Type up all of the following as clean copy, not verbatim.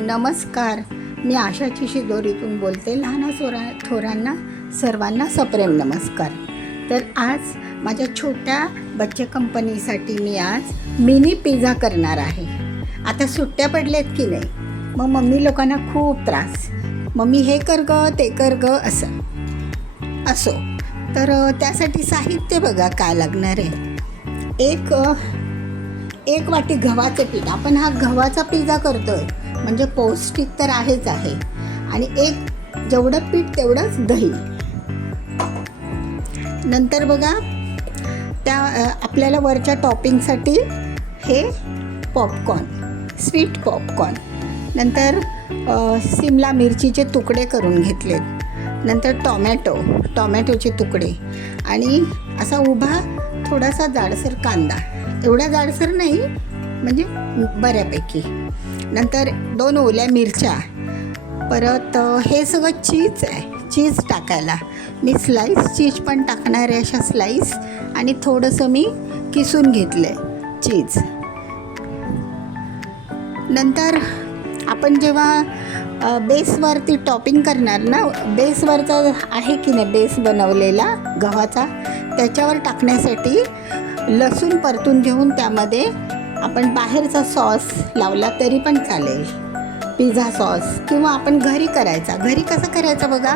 नमस्कार. मी आशाची शिदोरीतून बोलते. लहान थोरांना सर्वांना सप्रेम नमस्कार. तर आज माझ्या छोट्या बच्चे कंपनीसाठी मी आज मिनी पिझ्झा करणार आहे. आता सुट्ट्या पडल्यात की नाही, मग मम्मी लोकांना खूप त्रास, मम्मी हे कर ग ते कर ग असो. तर त्यासाठी साहित्य बघा काय लागणार आहे. एक वाटी गव्हाचं पीठ. आपण हा गव्हाचा पिझ्झा करतोय म्हणजे पौष्टिक तर आहेच आहे. आणि जेवढं पीठ तेवढंच दही. नंतर बघा आपल्याला वरच्या टॉपिंगसाठी हे पॉपकॉर्न, स्वीट पॉपकॉर्न. नंतर सिमला मिरचीचे तुकडे करून घेतलेत. नंतर टॉमॅटोचे तुकडे आणि असा उभा थोडासा जाडसर कांदा, एवढा जाडसर नाही म्हणजे बऱ्यापैकी. नंतर 2 ओल्या मिरच्या. परत हे सगळं चीज आहे. चीज टाकायला मी स्लाईस चीज पण टाकणार आहे, अशा स्लाईस. आणि थोडंसं मी किसून घेतलं आहे चीज. नंतर आपण जेव्हा बेसवरती टॉपिंग करणार ना, बेसवरचा आहे की नाही बेस बनवलेला गव्हाचा, त्याच्यावर टाकण्यासाठी लसूण परतून घेऊन त्यामध्ये आपण बाहेरचा सॉस लावला तरी पण चालेल, पिझ्झा सॉस. किंवा आपण घरी कसं करायचं बघा.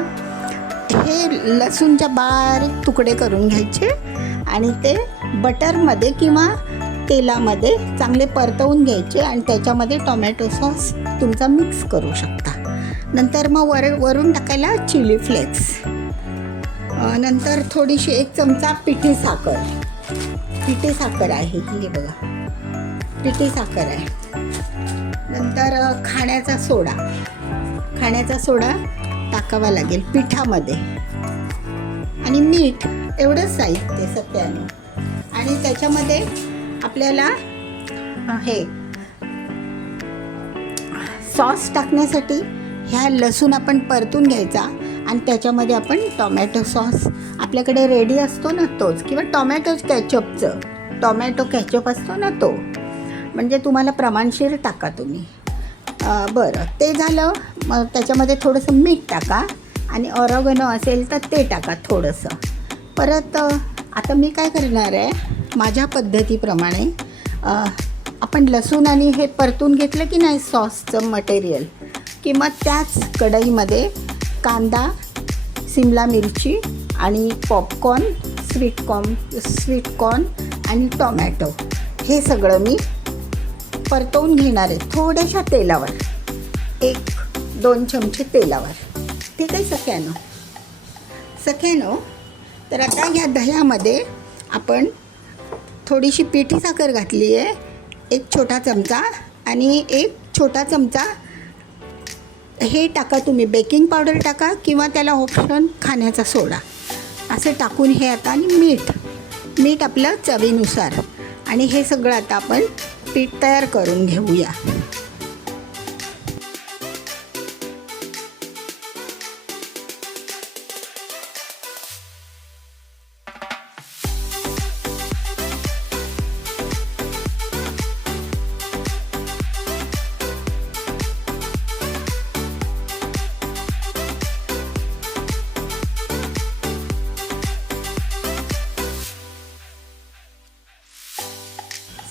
हे लसूणच्या बारीक तुकडे करून घ्यायचे आणि ते बटरमध्ये किंवा तेलामध्ये चांगले परतवून घ्यायचे आणि त्याच्यामध्ये टोमॅटो सॉस तुमचा मिक्स करू शकता. नंतर मग वरून टाकायला चिली फ्लेक्स. नंतर थोडीशी 1 चमचा पिठी साखर आहे ही बघा, पिठी साखर आहे. नंतर खाण्याचा सोडा टाकावा लागेल पिठामध्ये. आणि मीठ, एवढंच साहित्य सत्याने. आणि त्याच्यामध्ये आपल्याला हे सॉस टाकण्यासाठी ह्या लसूण आपण परतून घ्यायचा आणि त्याच्यामध्ये आपण टोमॅटो सॉस आपल्याकडे रेडी असतो ना तोच, किंवा टोमॅटो कॅचअप असतो ना तो, म्हणजे तुम्हाला प्रमाणशीर टाका तुम्ही. बरं, ते झालं. मग त्याच्यामध्ये थोडंसं मीठ टाका आणि ऑरेगॅनो असेल तर ते टाका थोडंसं. परत आता मी काय करणार आहे, माझ्या पद्धतीप्रमाणे आपण लसूण आणि हे परतून घेतलं की नाही सॉसचं मटेरियल, किंवा त्याच कढईमध्ये कांदा, सिमला मिरची आणि पॉपकॉर्न, स्वीट कॉर्न आणि टोमॅटो हे सगळं मी परतवून घेणार आहे थोड्याशा तेलावर, 1-2 चमचे तेलावर. ठीक आहे सख्यानो. तर आता ह्या दह्यामध्ये आपण थोडीशी पिठी साखर घातली आहे, 1 छोटा चमचा. आणि 1 छोटा चमचा हे टाका तुम्ही, बेकिंग पावडर टाका किंवा त्याला ऑप्शन खाण्याचा सोडा असे टाकून हे आता. आणि मीठ आपलं चवीनुसार. आणि हे सगळं आता आपण पीठ तयार करून घेऊया.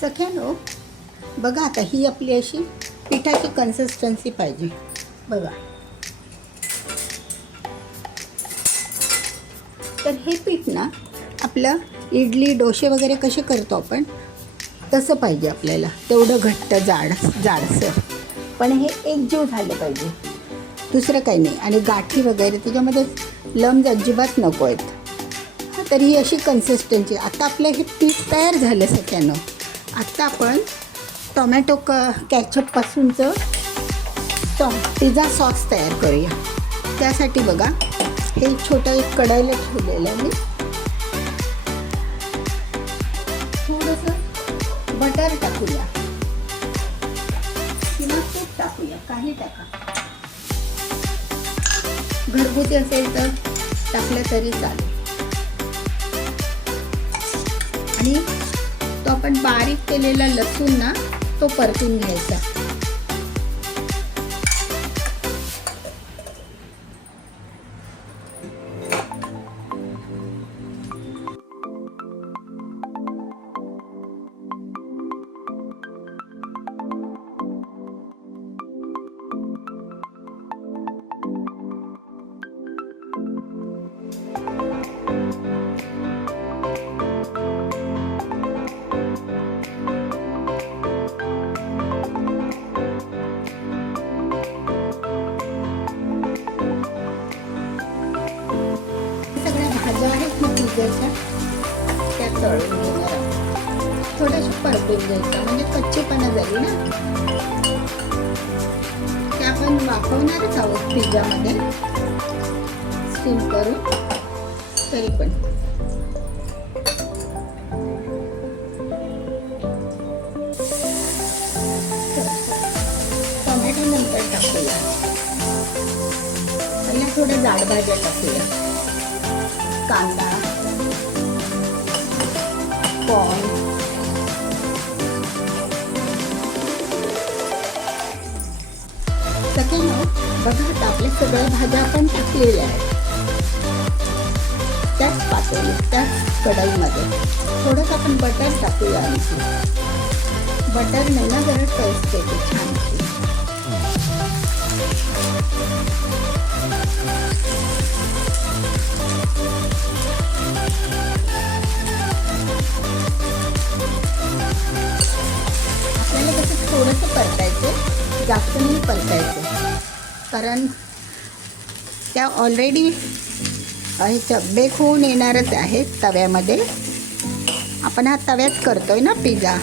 सख्यानो बघा, आता ही आपली अशी पिठाची कन्सिस्टन्सी पाहिजे बघा. तर हे पीठ ना आपलं इडली डोसे वगैरे कसे करतो आपण तसं पाहिजे आपल्याला, तेवढं घट्ट जाडसर. पण हे एकजीव झालं पाहिजे, दुसरं काही नाही. आणि गाठी वगैरे त्याच्यामध्ये लम्स अजिबात नको आहेत. तर ही अशी कन्सिस्टन्सी. आता आपलं हे पीठ तयार झालं सख्यानो. आत्ता आपण टोमॅटो कॅचअपपासूनचं पिझ्झा सॉस तयार करूया. त्यासाठी बघा हे छोटं एक कढईला ठेवलेलं आहे मी. थोडंसं बटर टाकूया किंवा तूप टाकूया, काही टाका. घरगुती असेल तर टाकलं तरी चालेल. आणि तो आपण बारीक केलेला लसूण ना तो परतून घ्यायचा. भाजायच्या त्या तळून घेणार आहोत. थोड्याशा परतून घ्यायच्या म्हणजे कच्चेपणा जाईल ना. ते आपण वाफवणारच आहोत पिझ्झामध्ये स्टीम करून. तरी पण टोमॅटो नंतर टाकूया. पहिल्या थोड्या जाड भाज्या टाकूया. कांदा, कॉर्न, सगळं बघा. आता आपल्या सगळ्या भाज्या आपण टाकलेल्या आहेत त्याच पातेलीत, त्याच कढईमध्ये. थोडंसं आपण बटर टाकूया. आणखी बटर नाही ना जरा टेस्ट येते छान. आपल्याला कसं थोडंसं परतायचं, जास्त नाही परतायचं, कारण त्या ऑलरेडी ह्याच्या बेक होऊन येणारच आहेत तव्यामध्ये. आपण हा तव्यात करतोय ना पिझ्झा.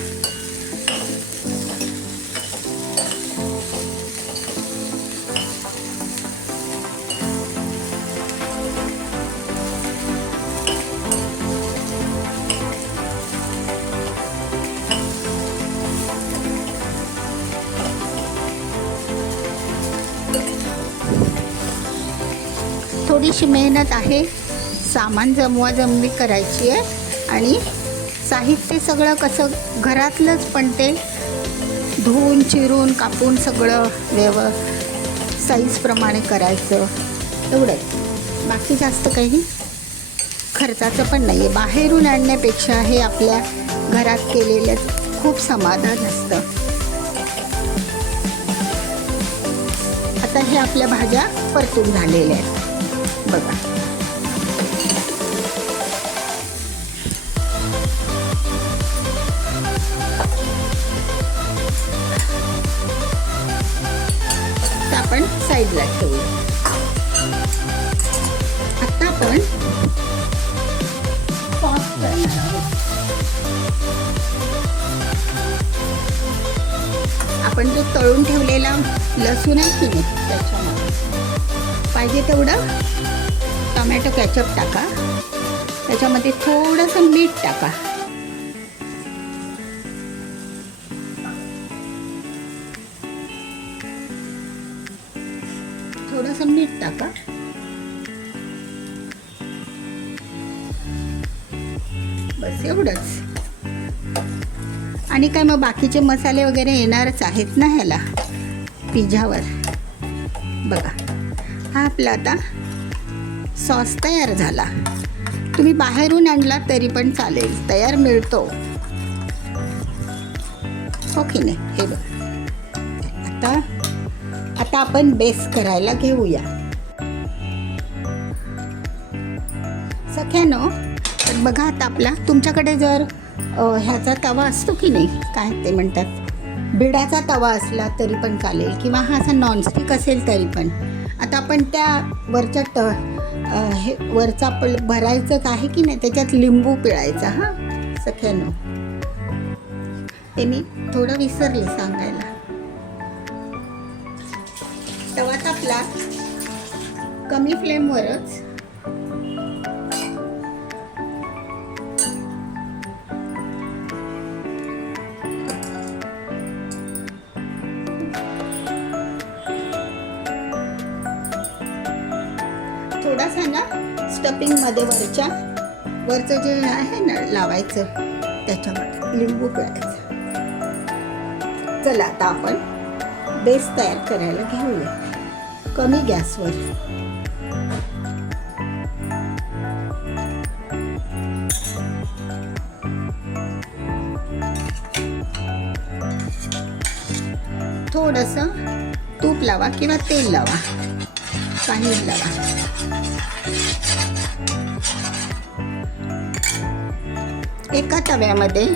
थोडीशी मेहनत आहे, सामान जमवाजमवी करायची आहे. आणि साहित्य सगळं कसं घरातलंच, पण ते धुवून चिरून कापून सगळं साईजप्रमाणे करायचं एवढंच. बाकी जास्त काही खर्चाचं पण नाही आहे. बाहेरून आणण्यापेक्षा हे आपल्या घरात केलेलं खूप समाधान असतं. आता हे आपल्या भाज्या परतून झालेल्या आहेत बघा. आपण साईडला ठेवू. आता आपण सॉस करणार आहोत. आपण जो तळून ठेवलेला लसूण आहे की नाही, त्याच्यामध्ये पाहिजे तेवढं टोमॅटो केचप टाका. त्याच्यामध्ये थोडंसं मीठ टाका. थोडंसं मीठ टाका. बस एवढंच. आणि काय मग बाकीचे मसाले वगैरे येणारच आहेत ना ह्याला पिझ्झावर. बघा हा आपला आता सॉस तयार झाला. तुम्ही बाहेरून आणला तरी पण चालेल, तयार मिळतो हो की नाही. हे बघा. आता आपण बेस करायला घेऊया सख्यानो. तर बघा आता आपला, तुमच्याकडे जर ह्याचा तवा असतो की नाही, काय ते म्हणतात, बिडाचा तवा असला तरी पण चालेल, किंवा हा असा नॉनस्टिक असेल तरी पण. आता आपण त्या वरच्या हे वरचा भरायचं आहे की नाही, त्याच्यात लिंबू पिळायचा. हां सख्यानो, ते मी थोडं विसरले सांगायला. तवा तापला, कमी फ्लेमवरच थोडासा ना स्टफिंगमध्ये वरचं जे आहे ना लावायचं, त्याच्यामध्ये लिंबू पिळायचं. चला आता आपण बेस तयार करायला घेऊया कमी गॅसवर. थोडंसं तूप लावा किंवा तेल लावा, पनीर लावा. एका तव्यामध्ये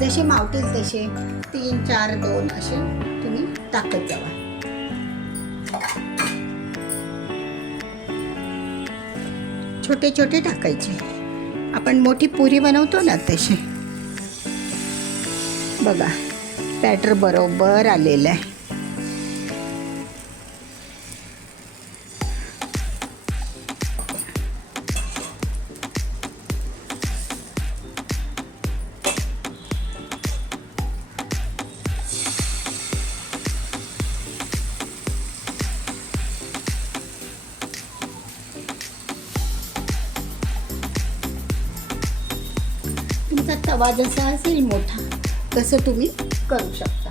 जसे मावतील तसे 3, 4, 2 असे तुम्ही टाकत जावा. छोटे छोटे टाकायचे. आपण मोठी पुरी बनवतो ना तशी. बघा बॅटर बरोबर आलेलं आहे. तुमचा तवा जसा असेल मोठा तसं तुम्ही करू शकता.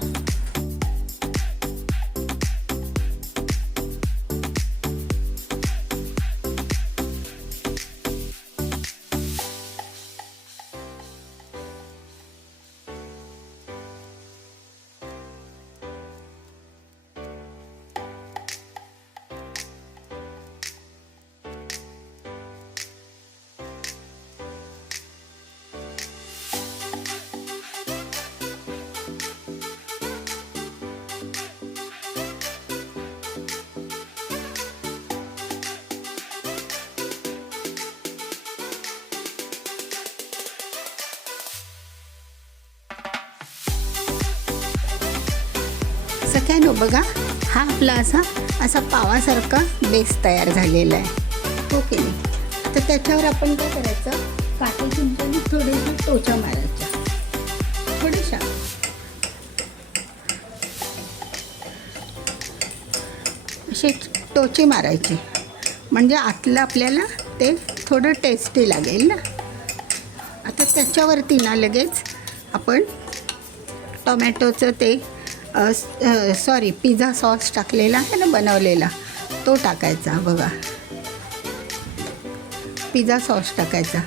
सगळ्यांनो बघा, हा आपला असा पावासारखा बेस तयार झालेला आहे, हो की नाही. तर त्याच्यावर आपण काय करायचं, काटे चिमट्याने थोड्याशा टोचा मारायच्या, थोड्याशा. असे टोचे मारायचे म्हणजे आतलं आपल्याला ते थोडं टेस्टी लागेल ना. आता त्याच्यावरती ना लगेच आपण टोमॅटोचं ते पिझ्झा सॉस टाकलेला आहे ना बनवलेला, तो टाकायचा. बघा पिझ्झा सॉस टाकायचा.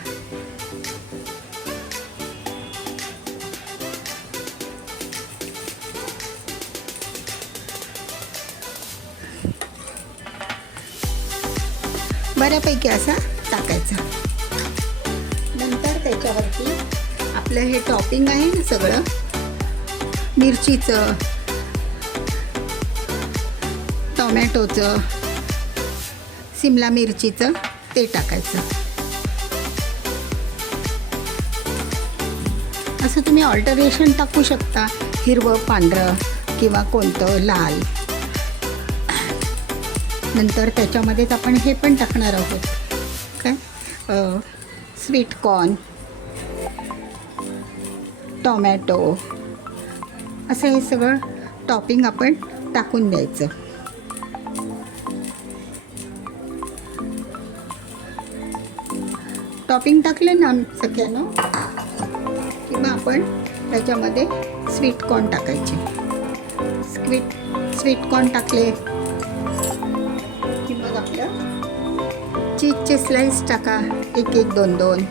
बऱ्यापैकी असा टाकायचा. नंतर त्याच्यावरती आपलं हे टॉपिंग आहे ना सगळं, मिरचीचं, टोमॅटोचं, सिमला मिरचीचं, ते टाकायचं. असं तुम्ही ऑल्टरेशन टाकू शकता, हिरवं, पांढरं किंवा कोणतं लाल. नंतर त्याच्यामध्येच आपण हे पण टाकणार आहोत, काय स्वीट कॉर्न, टोमॅटो, असं हे सगळं टॉपिंग आपण टाकून द्यायचं. टॉपिंग टाकलं ना सगळ्यांना किंवा आपण त्याच्यामध्ये स्वीट कॉर्न टाकायचे. स्वीट कॉर्न टाकले की मग आपलं चीजचे स्लाइस टाका, एक 2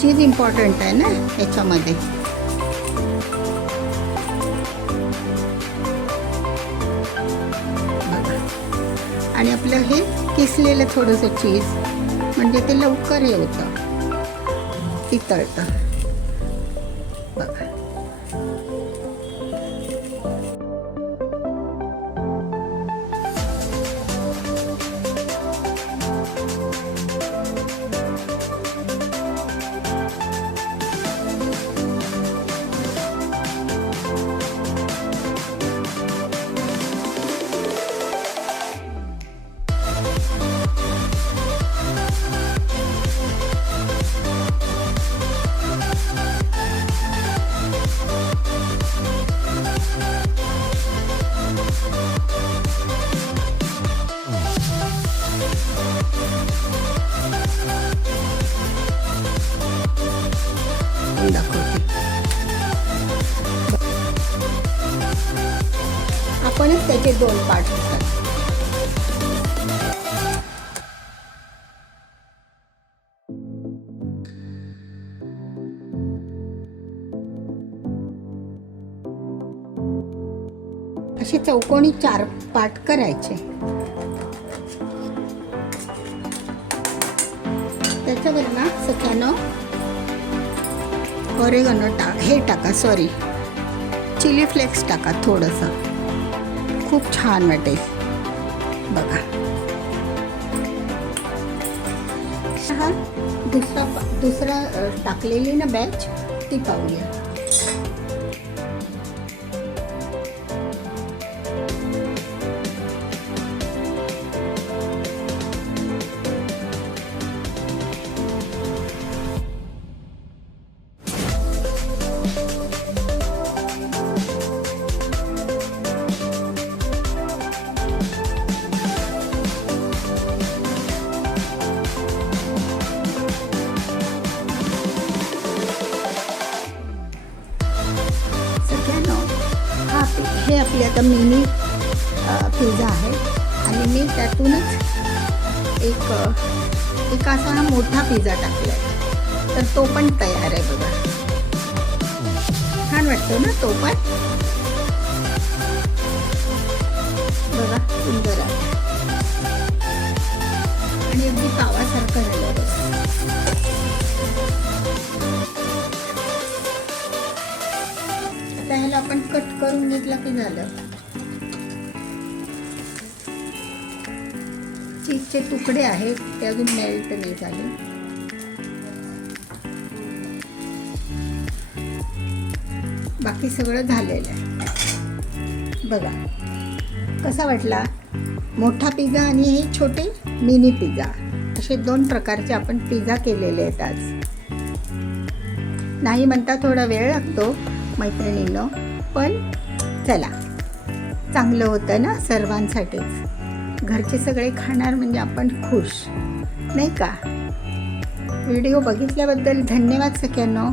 चीज इम्पॉर्टंट आहे ना ह्याच्यामध्ये. आणि आपलं हे किसलेलं थोडंसं चीज, म्हणजे ते लवकर हे होतं, वितळतं. बघा दाखवते. आपणच त्याचे 2 पार्ट करतो. असे चौकोनी 4 पार्ट करायचे. त्याच्यावर ना सगळ्यांना ऑरेगनो टाका, चिली फ्लेक्स टाका थोडंसं, खूप छान वाटेल. बघा हा दुसरा टाकलेली ना बॅच ती पाहूया. हे आपले आता मिनी पिझ्झा आहे आणि मी त्यातूनच एक असा हा मोठा पिझ्झा टाकला आहे, तर तो पण तयार आहे बघा. छान वाटतो ना तो पण, बघा सुंदर आहे आणि अगदी पावासारखं झालं बस. त्याला आपण कट करून घेतला की झालं. चीजचे तुकडे आहेत ते अजून मेल्ट नाही झाले. बाकी सगळं झालेलं आहे बघा. कसा वाटला मोठा पिझ्झा आणि हे छोटे मिनी पिझ्झा, असे 2 प्रकारचे आपण पिझ्झा केलेले आहेत आज. नाही म्हणता थोडा वेळ लागतो मैत्रिणींनो, पण चला चांगलं होतं ना सर्वांसाठीच. घरचे सगळे खाणार म्हणजे आपण खुश, नाही का. व्हिडिओ बघितल्याबद्दल धन्यवाद सगळ्यांनो.